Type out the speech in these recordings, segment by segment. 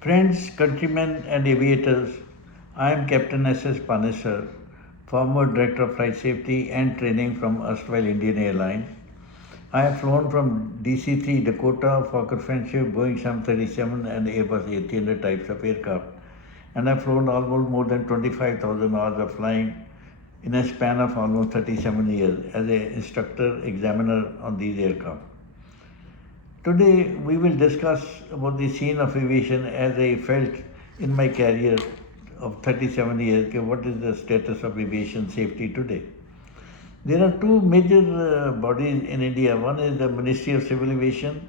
Friends, countrymen, and aviators, I am Captain SS Panesar, former Director of Flight Safety and Training from erstwhile Indian Airlines. I have flown from DC-3 Dakota, Fokker Friendship, Boeing 737 and Airbus A300 types of aircraft, and I have flown almost more than 25,000 hours of flying in a span of almost 37 years as an instructor examiner on these aircraft. Today we will discuss about the scene of aviation as I felt in my career of 37 years. What is the status of aviation safety today? There are two major bodies in India. One is the Ministry of Civil Aviation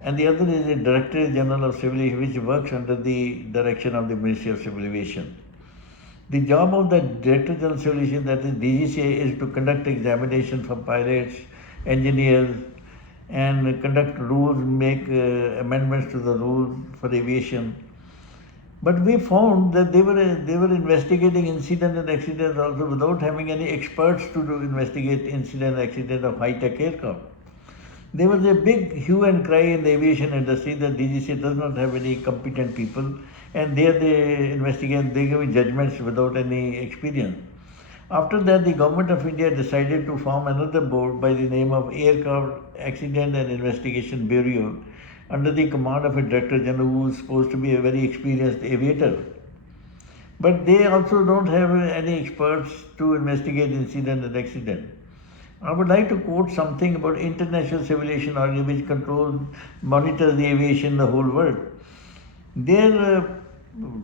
and the other is the Directorate General of Civil Aviation, which works under the direction of the Ministry of Civil Aviation. The job of the Director General of Civil Aviation, that is DGCA, is to conduct examination for pilots, engineers, and conduct rules, make amendments to the rules for aviation. But we found that they were investigating incident and accidents also without having any experts to investigate incident and accident of high-tech aircraft. There was a big hue and cry in the aviation industry that DGCA does not have any competent people, and there they investigate, they give judgments without any experience. After that, the Government of India decided to form another board by the name of Aircraft Accident and Investigation Bureau under the command of a Director General who is supposed to be a very experienced aviator. But they also don't have any experts to investigate incident and accident. I would like to quote something about International Civil Aviation Organization, which monitors the aviation in the whole world. Their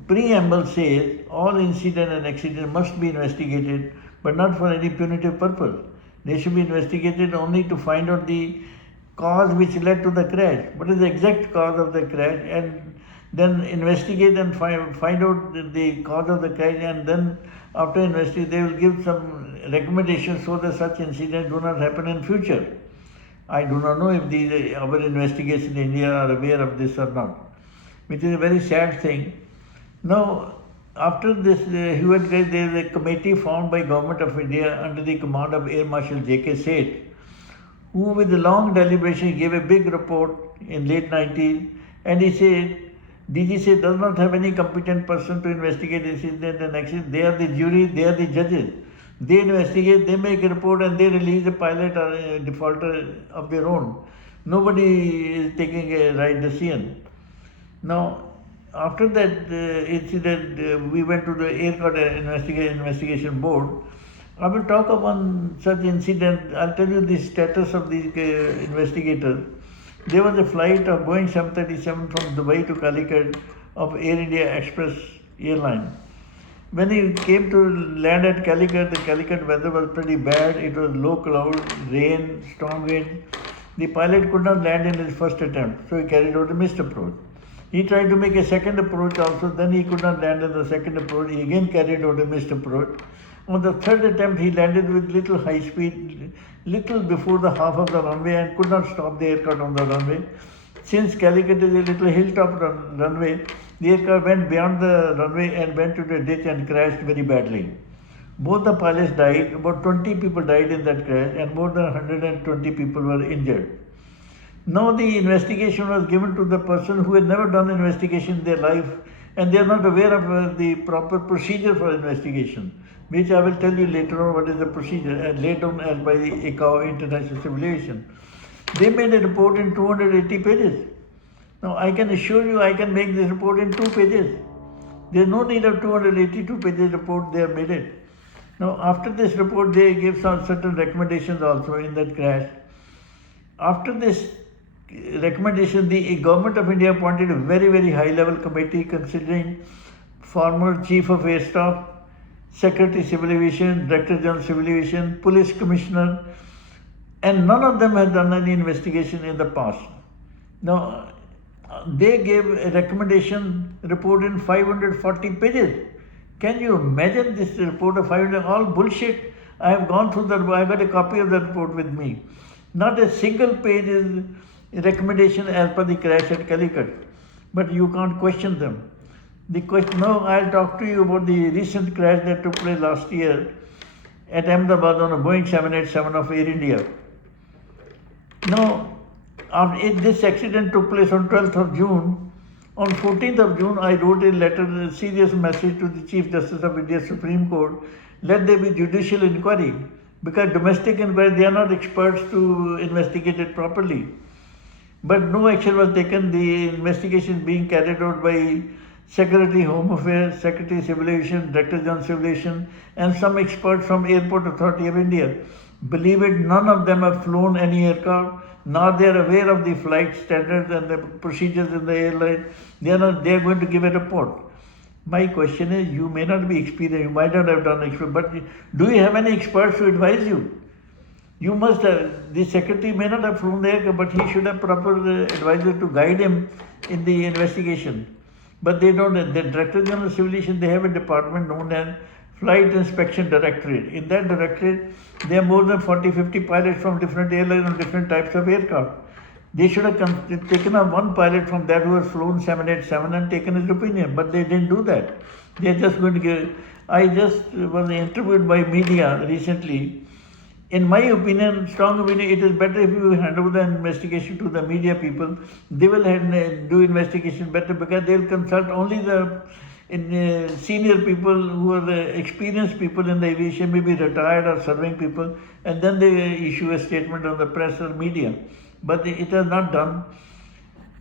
preamble says all incident and accident must be investigated, but not for any punitive purpose. They should be investigated only to find out the cause which led to the crash. What is the exact cause of the crash? And then investigate and find out the cause of the crash, and then after investigation they will give some recommendations so that such incidents do not happen in future. I do not know if our investigations in India are aware of this or not, which is a very sad thing. Now, after this hue and cry, there is a committee formed by Government of India under the command of Air Marshal J.K. Seth, who with a long deliberation gave a big report in late 90s, and he said, DGCA does not have any competent person to investigate incident and accident. They are the jury, they are the judges. They investigate, they make a report, and they release a pilot or a defaulter of their own. Nobody is taking a right decision. Now, after that incident, we went to the Aircraft Investigation Board. I will talk of one such incident. I'll tell you the status of these investigators. There was a flight of Boeing 737 from Dubai to Calicut of Air India Express airline. When he came to land at Calicut, the Calicut weather was pretty bad. It was low cloud, rain, strong wind. The pilot could not land in his first attempt, so he carried out a missed approach. He tried to make a second approach also, then he could not land in the second approach. He again carried out a missed approach. On the third attempt, he landed with little high speed, little before the half of the runway, and could not stop the aircraft on the runway. Since Calicut is a little hilltop runway, the aircraft went beyond the runway and went to the ditch and crashed very badly. Both the pilots died, about 20 people died in that crash, and more than 120 people were injured. Now the investigation was given to the person who had never done investigation in their life, and they are not aware of the proper procedure for investigation, which I will tell you later on what is the procedure, and laid down as by the ICAO, International Civil Aviation. They made a report in 280 pages. Now I can assure you I can make this report in 2 pages. There is no need of 282 pages report, they have made it. Now after this report they give some certain recommendations also in that crash. After this recommendation, the Government of India appointed a very, very high-level committee considering former Chief of Air Staff, Secretary Civil Aviation, Director General Civil Aviation, Police Commissioner, and none of them had done any investigation in the past. Now, they gave a recommendation report in 540 pages. Can you imagine this report of 500? All bullshit. I have gone through that, I got a copy of that report with me. Not a single page is recommendation as per the crash at Calicut, but you can't question them. Now I'll talk to you about the recent crash that took place last year at Ahmedabad on a Boeing 787 of Air India. Now, this accident took place on 12th of June, On 14th of June, I wrote a letter, a serious message to the Chief Justice of India Supreme Court. Let there be judicial inquiry, because domestic inquiry, they are not experts to investigate it properly. But no action was taken. The investigation being carried out by Secretary Home Affairs, Secretary Civil Aviation, Director General Civil Aviation, and some experts from Airport Authority of India. Believe it, none of them have flown any aircraft, nor they are aware of the flight standards and the procedures in the airline. They are going to give a report. My question is, you may not be experienced, you might not have done experience, but do you have any experts to advise you? You must have, the secretary may not have flown there, but he should have proper advisor to guide him in the investigation. But they don't. The Director General of Civil Aviation, they have a department known as Flight Inspection Directorate. In that directorate, there are more than 40-50 pilots from different airlines and different types of aircraft. They should have taken up one pilot from that who has flown 787 and taken his opinion, but they didn't do that. They are just going to give. I just was interviewed by media recently. In my opinion, strong opinion, it is better if you hand over the investigation to the media people. They will do investigation better, because they will consult only the senior people who are the experienced people in the aviation, maybe retired or serving people, and then they issue a statement on the press or media. But it has not done.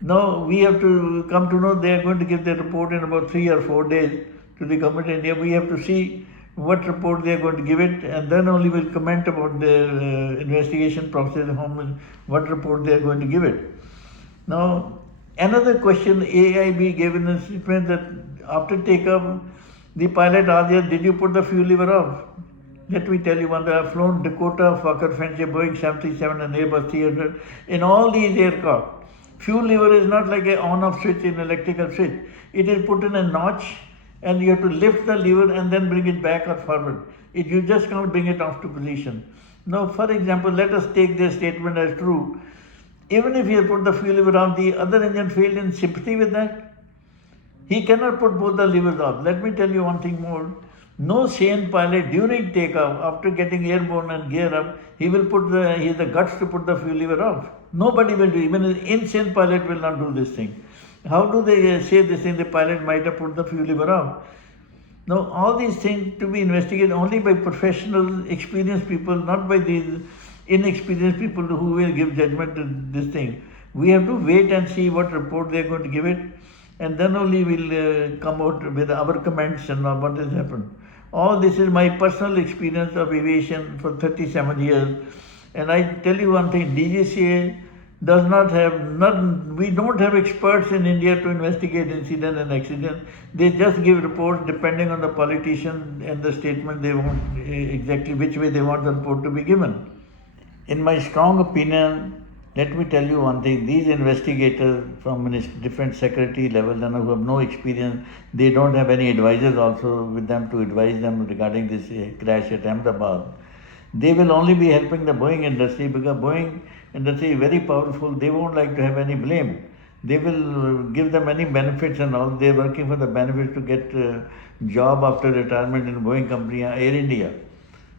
Now we have to come to know they are going to give their report in about 3 or 4 days to the government of India. We have to see what report they are going to give it, and then only we'll comment about the investigation process, what report they are going to give it. Now, another question AIB gave in a statement that after takeoff, the pilot asked, did you put the fuel lever off? Let me tell you, when I have flown Dakota, Fokker, French, Boeing 737 and Airbus 300, in all these aircraft, fuel lever is not like an on-off switch in electrical switch. It is put in a notch, and you have to lift the lever and then bring it back or forward. You just can't bring it off to position. Now, for example, let us take this statement as true. Even if you put the fuel lever on, the other engine failed in sympathy with that. He cannot put both the levers off. Let me tell you one thing more. No sane pilot during takeoff, after getting airborne and gear up, he has the guts to put the fuel lever off. Nobody will do. Even an insane pilot will not do this thing. How do they say this thing? The pilot might have put the fuel lever off. Now, all these things to be investigated only by professional, experienced people, not by these inexperienced people who will give judgment to this thing. We have to wait and see what report they are going to give it, and then only we'll come out with our comments and what has happened. All this is my personal experience of aviation for 37 years. And I tell you one thing, DGCA does not have, we don't have experts in India to investigate incident and accident. They just give reports depending on the politician and the statement they want, exactly which way they want the report to be given. In my strong opinion, let me tell you one thing, these investigators from different secretary levels and who have no experience, they don't have any advisors also with them to advise them regarding this crash at Ahmedabad. They will only be helping the Boeing industry, because Boeing industry is very powerful. They won't like to have any blame. They will give them any benefits and all. They are working for the benefits to get a job after retirement in Boeing company, Air India.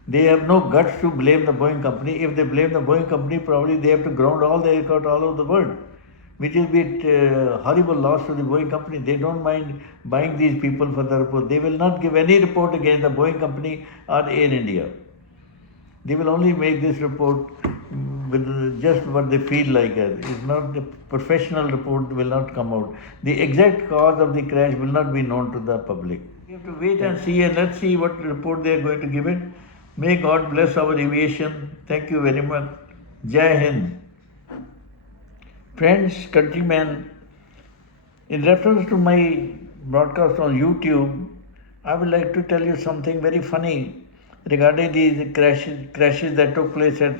They have no guts to blame the Boeing company. If they blame the Boeing company, probably they have to ground all the aircraft all over the world, which will be a horrible loss to the Boeing company. They don't mind buying these people for the report. They will not give any report against the Boeing company or Air India. They will only make this report with just what they feel like. It's not the professional report will not come out. The exact cause of the crash will not be known to the public. We have to wait and see, and let's see what report they are going to give it. May God bless our aviation. Thank you very much. Jai Hind. Friends, countrymen, in reference to my broadcast on YouTube, I would like to tell you something very funny regarding these crashes that took place at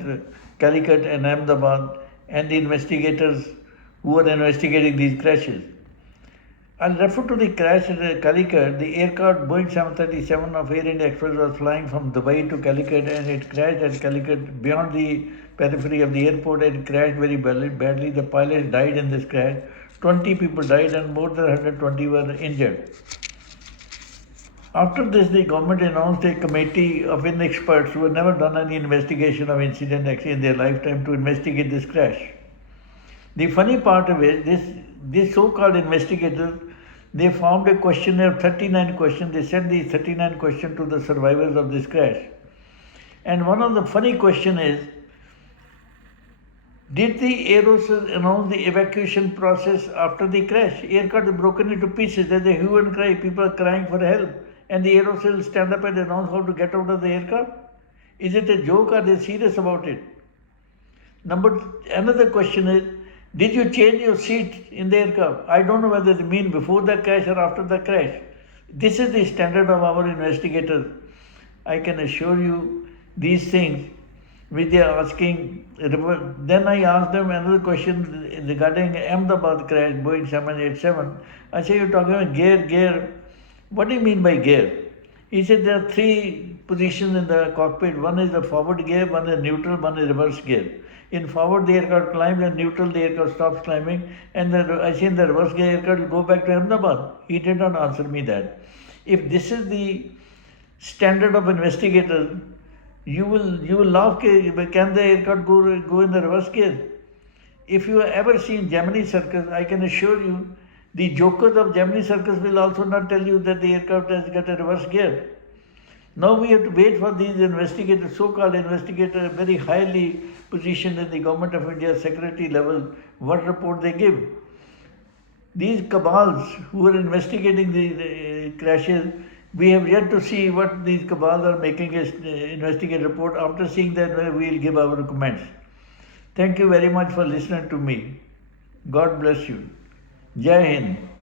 Calicut and Ahmedabad and the investigators who are investigating these crashes. I'll refer to the crash at Calicut. The aircraft Boeing 737 of Air India Express was flying from Dubai to Calicut, and it crashed at Calicut beyond the periphery of the airport, and crashed very badly. The pilots died in this crash. 20 people died and more than 120 were injured. After this, the government announced a committee of experts who had never done any investigation of incident in their lifetime to investigate this crash. The funny part of it, these so-called investigators, they formed a questionnaire, 39 questions. They sent these 39 questions to the survivors of this crash. And one of the funny question is, did the aerosol announce the evacuation process after the crash? Aircraft is broken into pieces. There's a hue and cry. People are crying for help. And the aerosol stand up and announce how to get out of the aircraft? Is it a joke? Are they serious about it? Another question is, did you change your seat in the aircraft? I don't know whether they mean before the crash or after the crash. This is the standard of our investigators. I can assure you these things which they are asking. Then I asked them another question regarding Ahmedabad crash, Boeing 787. I said, you're talking about gear. What do you mean by gear? He said there are three positions in the cockpit. One is the forward gear, one is neutral, one is reverse gear. In forward, the aircraft climbs, and neutral, the aircraft stops climbing. And I say in the reverse gear, aircraft will go back to Ahmedabad. He did not answer me that. If this is the standard of investigators, you will laugh. Can the aircraft go in the reverse gear? If you have ever seen Gemini Circus, I can assure you, the jokers of Gemini Circus will also not tell you that the aircraft has got a reverse gear. Now we have to wait for these investigators, so-called investigators, very highly positioned in the Government of India secretary level, what report they give. These cabals who are investigating the crashes, we have yet to see what these cabals are making an investigative report. After seeing that, we will give our comments. Thank you very much for listening to me. God bless you. Jai Hind.